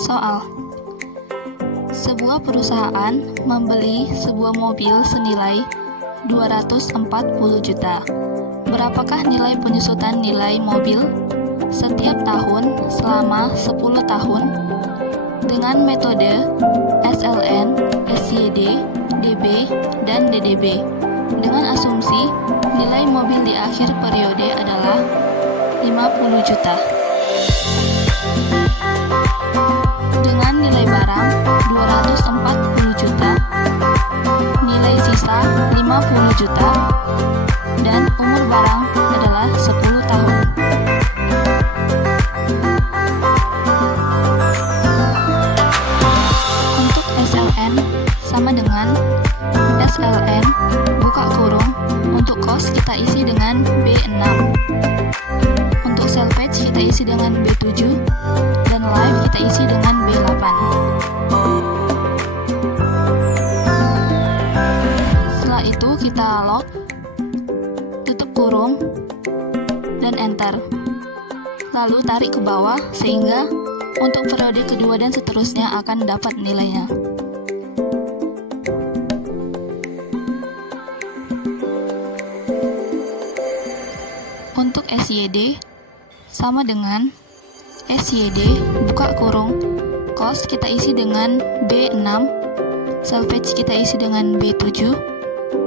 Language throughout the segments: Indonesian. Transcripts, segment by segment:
Soal. Sebuah perusahaan membeli sebuah mobil senilai 240 juta. Berapakah nilai penyusutan nilai mobil setiap tahun selama 10 tahun dengan metode SLN, SYD, DB, dan DDB dengan asumsi nilai mobil di akhir periode adalah 50 juta. Dengan nilai barang 240 juta, nilai sisa 50 juta, dan umur barang adalah 10 tahun. Untuk SLN sama dengan SLN buka kurung, untuk kos kita isi dengan B6, untuk salvage kita isi dengan B7, dan live kita isi dengan B8. Setelah itu kita lock, tutup kurung, dan enter. Lalu tarik ke bawah sehingga untuk periode kedua dan seterusnya akan dapat nilainya. Untuk SYD sama dengan SYD buka kurung, kos kita isi dengan B6, salvage kita isi dengan B7,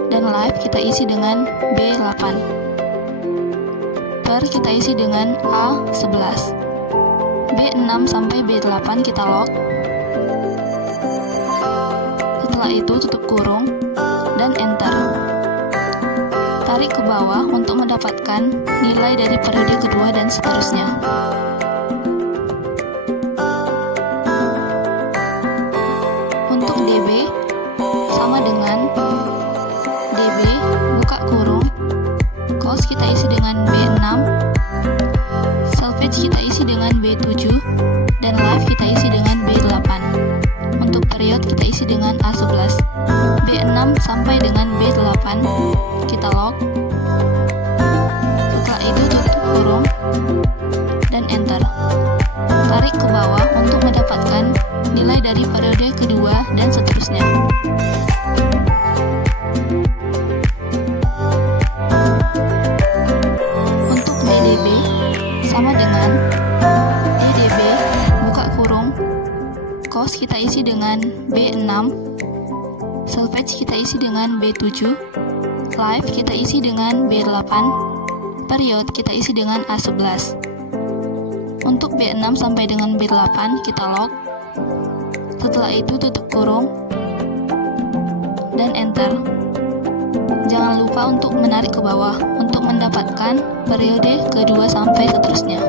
dan live kita isi dengan B8. Per kita isi dengan A11. B6 sampai B8 kita lock. Setelah itu tutup kurung dan enter. Tarik ke bawah untuk mendapatkan nilai dari periode kedua dan seterusnya. Untuk DB sama dengan DB buka kurung, kos kita isi dengan B6, salvage kita isi dengan B7, dan live kita isi dengan B8. Untuk period kita isi dengan A11. B6 sampai dengan B8 kita lock. Setelah itu tutup kurung dan enter. Tarik ke bawah untuk mendapatkan nilai dari periode kedua dan seterusnya. Untuk DDB sama dengan DDB buka kurung, kos kita isi dengan B6, salvage kita isi dengan B7, live kita isi dengan B8, period kita isi dengan A11. Untuk B6 sampai dengan B8 kita lock. Setelah itu tutup kurung dan enter. Jangan lupa untuk menarik ke bawah untuk mendapatkan periode kedua sampai seterusnya.